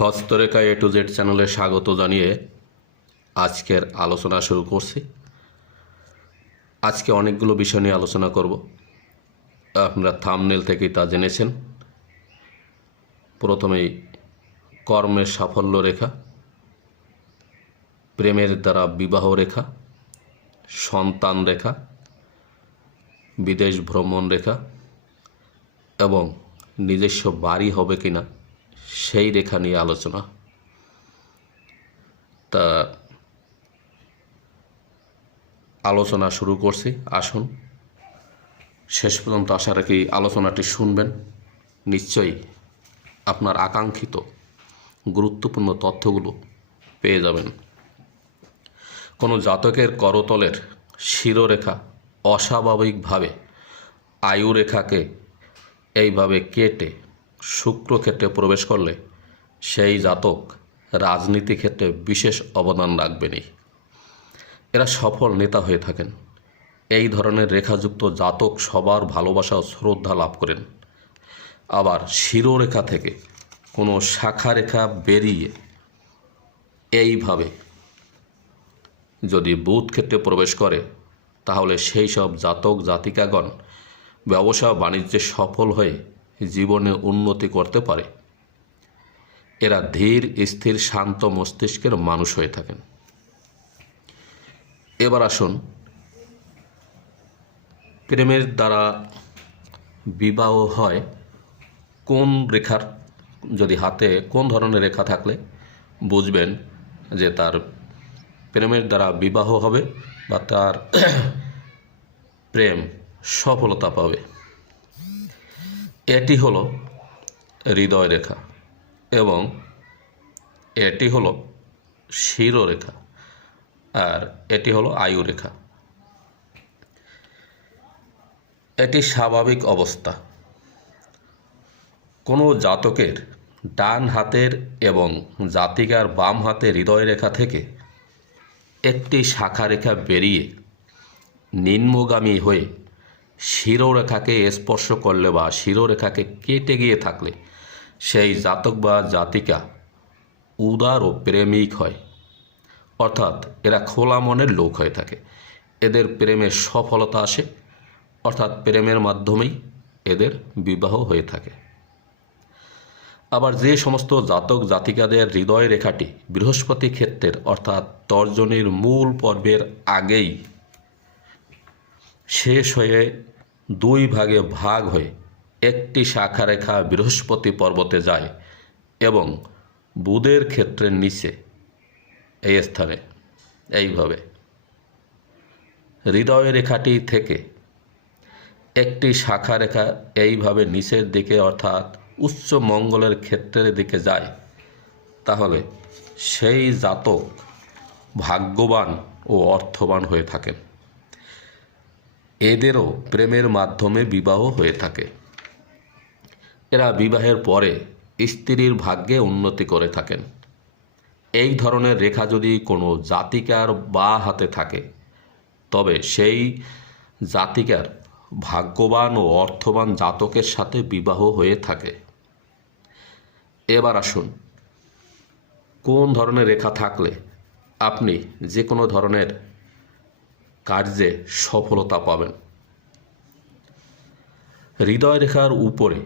হস্তরেখা এ to Z চ্যানেলে স্বাগত জানিয়ে আজকের আলোচনা শুরু করছি। আজকে অনেকগুলো বিষয় নিয়ে আলোচনা করব। আপনারা থামনেল থেকেই তা জেনেছেন। প্রথমেই কর্মের সাফল্য রেখা, প্রেমের দ্বারা বিবাহ রেখা, সন্তান রেখা, বিদেশ ভ্রমণ রেখা, এবং নিজস্ব বাড়ি হবে কিনা সেই রেখা নিয়ে আলোচনা। তা আলোচনা শুরু করছি, আসুন। শেষ পর্যন্ত আশা রাখি আলোচনাটি শুনবেন। নিশ্চয়ই আপনার আকাঙ্ক্ষিত গুরুত্বপূর্ণ তথ্যগুলো পেয়ে যাবেন। কোনো জাতকের করতলের শিরোরেখা অস্বাভাবিকভাবে আয়ুরেখাকে এইভাবে কেটে শুক্র ক্ষেত্রে প্রবেশ করলে সেই জাতক রাজনীতি ক্ষেত্রে বিশেষ অবদান রাখবেনই। এরা সফল নেতা হয়ে থাকেন। এই ধরনের রেখাযুক্ত জাতক সবার ভালোবাসা ও শ্রদ্ধা লাভ করেন। আবার শিরোরেখা থেকে কোনো শাখা রেখা বেরিয়ে এইভাবে যদি বুধ ক্ষেত্রে প্রবেশ করে, তাহলে সেই সব জাতক জাতিকাগণ ব্যবসা বাণিজ্যে সফল হয়ে জীবনে উন্নতি করতে পারে। এরা ধীর, স্থির, শান্ত মস্তিষ্কের মানুষ হয়ে থাকেন। এবার আসুন প্রেমের দ্বারা বিবাহ হয় কোন রেখার, যদি হাতে কোন ধরনের রেখা থাকলে বুঝবেন যে তার প্রেমের দ্বারা বিবাহ হবে বা তার প্রেম সফলতা পাবে। এটি হলো হৃদয় রেখা এবং এটি হলো শিরোরেখা আর এটি হলো আয়ু রেখা এটি স্বাভাবিক অবস্থা। কোনো জাতকের ডান হাতের এবং জাতিকার বাম হাতে হৃদয় রেখা থেকে একটি শাখা রেখা বেরিয়ে নিম্নগামী হয়ে শিরোরেখাকে স্পর্শ করলে বা শিরোরেখাকে কেটে গিয়ে থাকলে সেই জাতক বা জাতিকা উদার ও প্রেমিক হয়। অর্থাৎ এরা খোলা মনের লোক হয়ে থাকে। এদের প্রেমের সফলতা আসে, অর্থাৎ প্রেমের মাধ্যমেই এদের বিবাহ হয়ে থাকে। আবার যে সমস্ত জাতক জাতিকাদের হৃদয় রেখাটি বৃহস্পতি ক্ষেত্রের, অর্থাৎ তর্জনীর মূল পর্বের আগেই শেষ হয়ে দুই ভাগে ভাগ হয়ে একটি শাখা রেখা বৃহস্পতি পর্বতে যায় এবং বুধের ক্ষেত্রের নিচে এই স্থানে, এইভাবে। হৃদয় রেখাটি থেকে একটি শাখা রেখা এইভাবে নিচের দিকে অর্থাৎ উচ্চ মঙ্গলের ক্ষেত্রের দিকে যায়, তাহলে সেই জাতক ভাগ্যবান ও অর্থবান হয়ে থাকেন। এদেরও প্রেমের মাধ্যমে বিবাহ হয়ে থাকে। এরা বিবাহের পরে স্ত্রীর ভাগ্যে উন্নতি করে থাকেন। এই ধরনের রেখা যদি কোনো জাতিকার বা হাতে থাকে, তবে সেই জাতিকার ভাগ্যবান ও অর্থবান জাতকের সাথে বিবাহ হয়ে থাকে। এবার আসুন, কোন ধরনের রেখা থাকলে আপনি যে কোনো ধরনের কার্যে সফলতা পাবেন। হৃদয় রেখার উপরে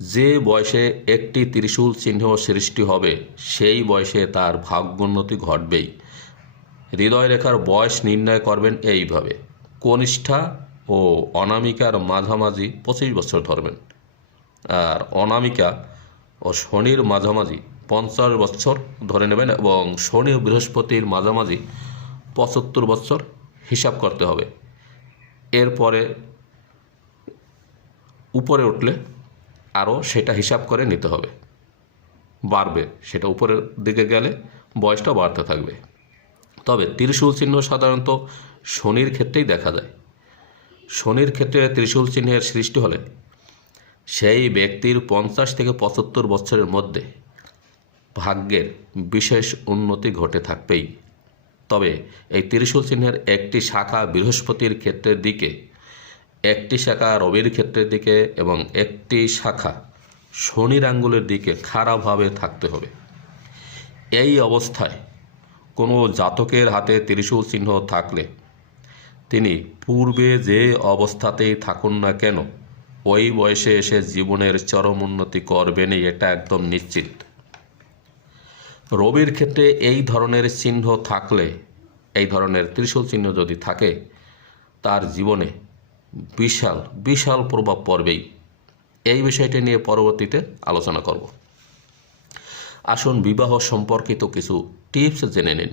যে বয়সে একটি ত্রিশূল চিহ্ন সৃষ্টি হবে, সেই বয়সে তার ভাগ্যোন্নতি ঘটবেই। হৃদয় রেখার বয়স নির্ণয় করবেন এইভাবে। কনিষ্ঠা ও অনামিকার মাঝামাঝি পঁচিশ বছর ধরবেন। আর অনামিকা ও শনির মাঝামাঝি পঞ্চাশ বছর ধরে নেবেন এবং শনি বৃহস্পতির মাঝামাঝি পঁচাত্তর বছর হিসাব করতে হবে। এরপরে উপরে উঠলে আরও সেটা হিসাব করে নিতে হবে। বাড়বে, সেটা উপরের দিকে গেলে বয়সটা বাড়তে থাকবে। তবে ত্রিশূল চিহ্ন সাধারণত শনির ক্ষেত্রেই দেখা যায়। শনির ক্ষেত্রে ত্রিশূল চিহ্নের সৃষ্টি হলে সেই ব্যক্তির পঞ্চাশ থেকে পঁচাত্তর বছরের মধ্যে ভাগ্যের বিশেষ উন্নতি ঘটে থাকবেই। তবে এই ত্রিশূল চিহ্নের একটি শাখা বৃহস্পতির ক্ষেত্রের দিকে, একটি শাখা রবির ক্ষেত্রের দিকে এবং একটি শাখা শনির আঙ্গুলের দিকে খারাপভাবে থাকতে হবে। এই অবস্থায় কোনো জাতকের হাতে ত্রিশূল চিহ্ন থাকলে তিনি পূর্বে যে অবস্থাতেই থাকুন না কেন, ওই বয়সে এসে জীবনের চরম উন্নতি করবেনই এটা একদম নিশ্চিত। রবির ক্ষেত্রে এই ধরনের চিহ্ন থাকলে, এই ধরনের ত্রিশূল চিহ্ন যদি থাকে, তার জীবনে বিশাল বিশাল প্রভাব পড়বেই। এই বিষয়টি নিয়ে পরবর্তীতে আলোচনা করব। আসুন বিবাহ সম্পর্কিত কিছু টিপস জেনে নিন।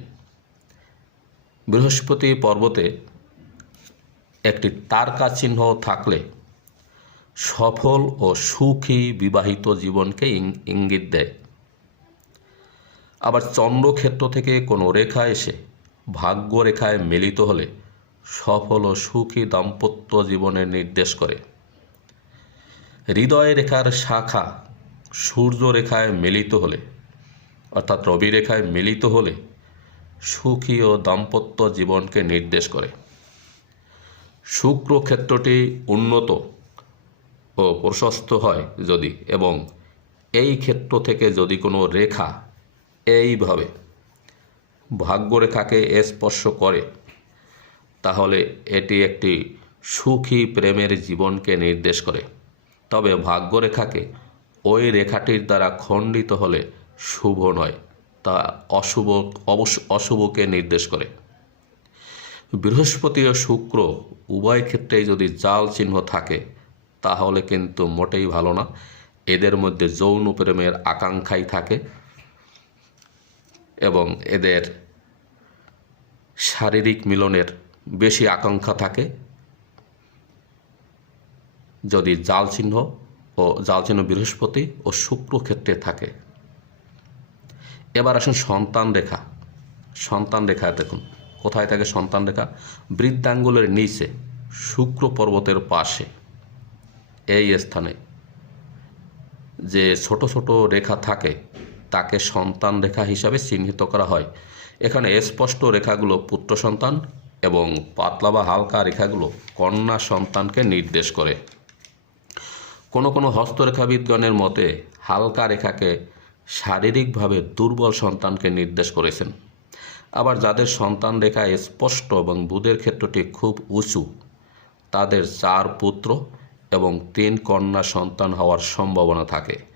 বৃহস্পতি পর্বতে একটি তারকা চিহ্ন থাকলে, সফল ও সুখী বিবাহিত জীবনকে ইঙ্গিত দেয়। আবার চন্দ্রক্ষেত্র থেকে কোনো রেখা এসে ভাগ্য রেখায় মিলিত হলে সফল ও সুখী দাম্পত্য জীবনের নির্দেশ করে। হৃদয় রেখার শাখা সূর্য রেখায় মিলিত হলে, অর্থাৎ রবি রেখায় মিলিত হলে সুখী ও দাম্পত্য জীবনকে নির্দেশ করে। শুক্র ক্ষেত্রটি উন্নত ও প্রশস্ত হয় যদি, এবং এই ক্ষেত্র থেকে যদি কোনো রেখা এইভাবে ভাগ্যরেখাকে স্পর্শ করে, তাহলে এটি একটি সুখী প্রেমের জীবনকে নির্দেশ করে। তবে ভাগ্যরেখাকে ওই রেখাটির দ্বারা খণ্ডিত হলে শুভ নয়, তা অশুভ অবশ্য অশুভকে নির্দেশ করে। বৃহস্পতি ও শুক্র উভয় ক্ষেত্রেই যদি জাল চিহ্ন থাকে, তাহলে কিন্তু মোটেই ভালো না। এদের মধ্যে যৌন প্রেমের আকাঙ্ক্ষাই থাকে। এবং এদের শারীরিক মিলনের বেশি আকাঙ্ক্ষা থাকে। যদি জাল চিহ্ন ও জাল চিহ্ন বৃহস্পতি ও শুক্র ক্ষেত্রে থাকে। এবার আসুন সন্তান রেখা। সন্তান রেখা দেখুন, কোথায় থাকে সন্তান রেখা? বৃদ্ধাঙ্গুলের নিচে, শুক্র পর্বতের পাশে। এই স্থানে যে ছোট ছোট রেখা থাকে তাকে সন্তান রেখা হিসাবে চিহ্নিত করা হয়। এখানে স্পষ্ট রেখাগুলো পুত্র সন্তান এবং পাতলা বা হালকা রেখাগুলো কন্যা সন্তানকে নির্দেশ করে। কোনো কোনো হস্তরেখাবিদগণের মতে, হালকা রেখাকে শারীরিকভাবে দুর্বল সন্তানকে নির্দেশ করেছেন। আবার যাদের সন্তান রেখা স্পষ্ট এবং বুধের ক্ষেত্রটি খুব উঁচু, তাদের চার পুত্র এবং তিন কন্যা সন্তান হওয়ার সম্ভাবনা থাকে।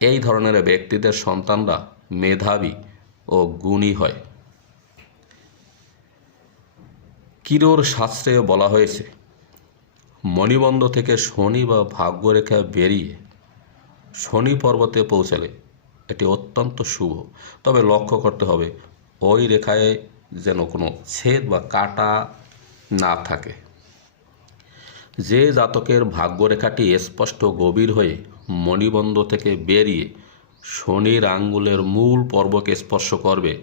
এই ধরনের ব্যক্তিদের সন্তানরা মেধাবী ও গুণী হয়। কিরোর শাস্ত্রে বলা হয়েছে, মণিবন্ধ থেকে শনি বা ভাগ্যরেখা বেরিয়ে শনি পর্বতে পৌঁছালে এটি অত্যন্ত শুভ। তবে লক্ষ্য করতে হবে, ওই রেখায় যেন কোনো ছেদ বা কাটা না থাকে। যে জাতকের ভাগ্যরেখাটি স্পষ্ট গভীর হয়ে মণিবন্ধ থেকে বেরিয়ে শনির আঙ্গুলের মূল পর্বকে স্পর্শ করবে।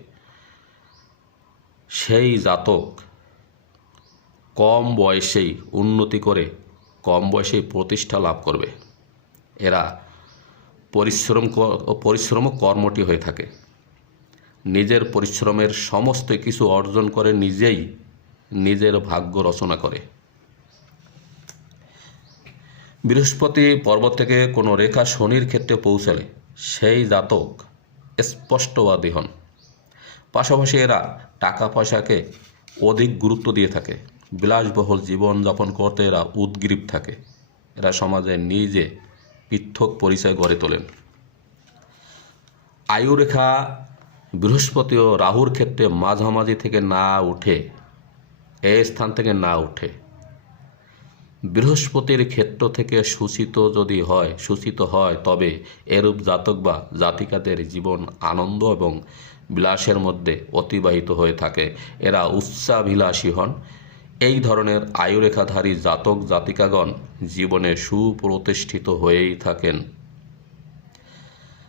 সেই জাতক কম বয়সেই উন্নতি করে কম বয়সেই প্রতিষ্ঠা লাভ করবে। এরা পরিশ্রম পরিশ্রম কর্মটি হয়ে থাকে। নিজের পরিশ্রমের সমস্ত কিছু অর্জন করে নিজেই নিজের ভাগ্য রচনা করে। বৃহস্পতি পর্বত থেকে কোনো রেখা শনির ক্ষেত্রে পৌঁছালে সেই জাতক স্পষ্টবাদী হন। পাশাপাশি এরা টাকা পয়সাকে অধিক গুরুত্ব দিয়ে থাকে। বিলাসবহুল জীবনযাপন করতে এরা উদ্গ্রীব থাকে। এরা সমাজে নিজে পৃথক পরিচয় গড়ে তোলেন। আয়ুরেখা বৃহস্পতি ও রাহুর ক্ষেত্রে মাঝামাঝি থেকে না উঠে এই স্থান থেকে না উঠে। বৃহস্পতির ক্ষেত্র থেকে সূচিত যদি হয়, সূচিত হয়, তবে এরূপ জাতক বা জাতিকাদের জীবন আনন্দ এবং বিলাসের মধ্যে অতিবাহিত হয়ে থাকে। এরা উচ্চাভিলাষী হন। এই ধরনের আয়ুরেখাধারী জাতক, জাতিকাগণ জীবনে সুপ্রতিষ্ঠিত হয়েই থাকেন।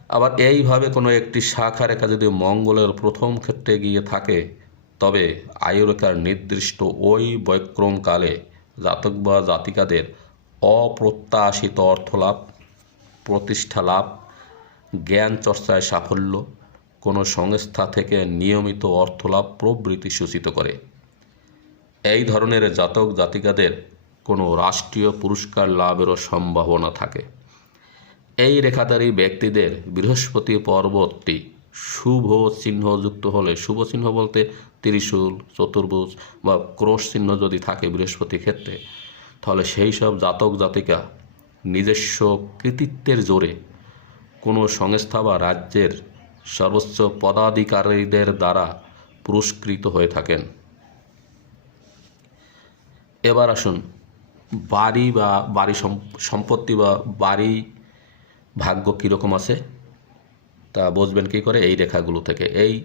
আবার এইভাবে কোনো একটি শাখা রেখা যদি মঙ্গলের প্রথম ক্ষেত্রে গিয়ে থাকে, তবে আয়ুরেখার নির্দিষ্ট ওই বৈক্রমকালে জাতক বা জাতিকাদের অপ্রত্যাশিত অর্থলাভ, প্রতিষ্ঠা লাভ, জ্ঞান চর্চায় সাফল্য, কোনো সংস্থা থেকে নিয়মিত অর্থলাভ প্রবৃত্তি সূচিত করে। এই ধরনের জাতক জাতিকাদের কোনো রাষ্ট্রীয় পুরস্কার লাভেরও সম্ভাবনা থাকে। এই রেখাধারী ব্যক্তিদের বৃহস্পতি পর্বতটি শুভ চিহ্নযুক্ত হলে, শুভ চিহ্ন বলতে ত্রিশূল, চতুর্ভুজ বা ক্রোশ চিহ্ন যদি থাকে বৃহস্পতি ক্ষেত্রে, তাহলে সেই সব জাতক জাতিকা নিজস্ব কৃতিত্বের জোরে কোনো সংস্থা বা রাজ্যের সর্বোচ্চ পদাধিকারীদের দ্বারা পুরস্কৃত হয়ে থাকেন। এবার আসুন, বাড়ি বা বাড়ি সম- সম্পত্তি বা বাড়ি ভাগ্য কীরকম আছে? তা বুঝবেন কী করে? এই রেখাগুলো থেকে, এই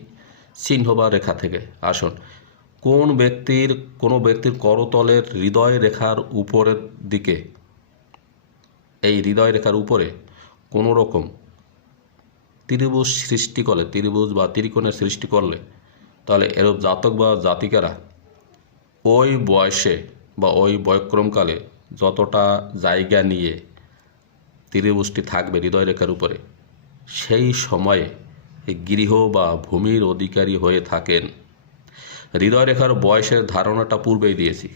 চিহ্ন বা রেখা থেকে। আসুন। কোন ব্যক্তির, কোনো ব্যক্তির করতলের হৃদয় রেখার উপরের দিকে? এই হৃদয় রেখার উপরে কোনো রকম ত্রিভুজ সৃষ্টি করলে, ত্রিভুজ বা ত্রিকোণের সৃষ্টি করলে, তাহলে এরূপ জাতক বা জাতিকারা ওই বয়সে বা ওই বয়ক্রমকালে যতটা জায়গা নিয়ে ত্রিভুজটি থাকবে হৃদয় রেখার উপরে, সেই সময়ে গৃহ বা ভূমির অধিকারী হয়ে থাকেন। হৃদয় রেখার বয়সের ধারণাটা পূর্বেই দিয়েছি।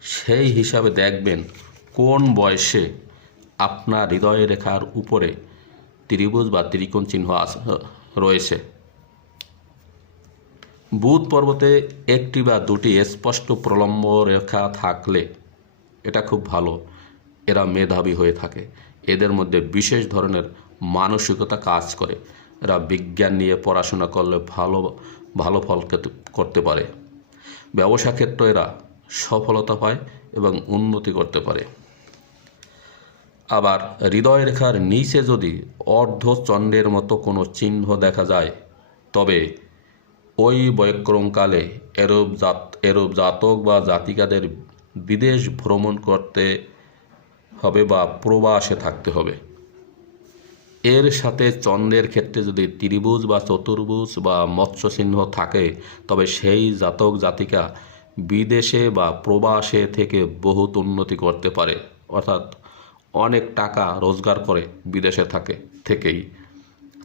সেই হিসাবে দেখবেন কোন বয়সে আপনার হৃদয় রেখার উপরে ত্রিভুজ বা ত্রিকোণ চিহ্ন রয়েছে। বুধ পর্বতে একটি বা দুটি স্পষ্ট প্রলম্ব রেখা থাকলে এটা খুব ভালো। এরা মেধাবী হয়ে থাকে। এদের মধ্যে বিশেষ ধরনের মানসিকতা কাজ করে। এরা বিজ্ঞান নিয়ে পড়াশোনা করলে ভালো ভালো ফল করতে পারে। ব্যবসা ক্ষেত্রে এরা সফলতা পায় এবং উন্নতি করতে পারে। আবার হৃদয় রেখার নিচে যদি অর্ধচন্দ্রের মতো কোনো চিহ্ন দেখা যায়, তবে ওই বয়ক্রমকালে এরূপ জাত, এরূপ জাতক বা জাতিকাদের বিদেশ ভ্রমণ করতে হবে বা প্রবাসে থাকতে হবে। এর সাথে চন্দ্রের ক্ষেত্রে যদি ত্রিভুজ বা চতুর্ভুজ বা মৎস্য চিহ্ন থাকে, তবে সেই জাতক জাতিকা বিদেশে বা প্রবাসে থেকে বহুত উন্নতি করতে পারে। অর্থাৎ অনেক টাকা রোজগার করে বিদেশে থাকে থেকেই।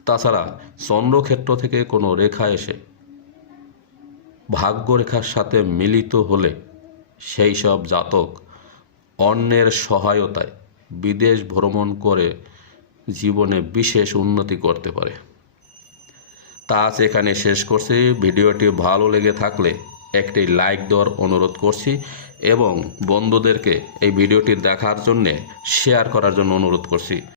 তাছাড়া চন্দ্রক্ষেত্র থেকে কোনো রেখা এসে ভাগ্যরেখার সাথে মিলিত হলে সেই সব জাতক অন্যের সহায়তায় বিদেশ ভ্রমণ করে জীবনে বিশেষ উন্নতি করতে পারে। তা আজ এখানে শেষ করছি। ভিডিওটি ভালো লেগে থাকলে একটি লাইক দেওয়ার অনুরোধ করছি এবং বন্ধুদেরকে এই ভিডিওটি দেখার জন্যে শেয়ার করার জন্য অনুরোধ করছি।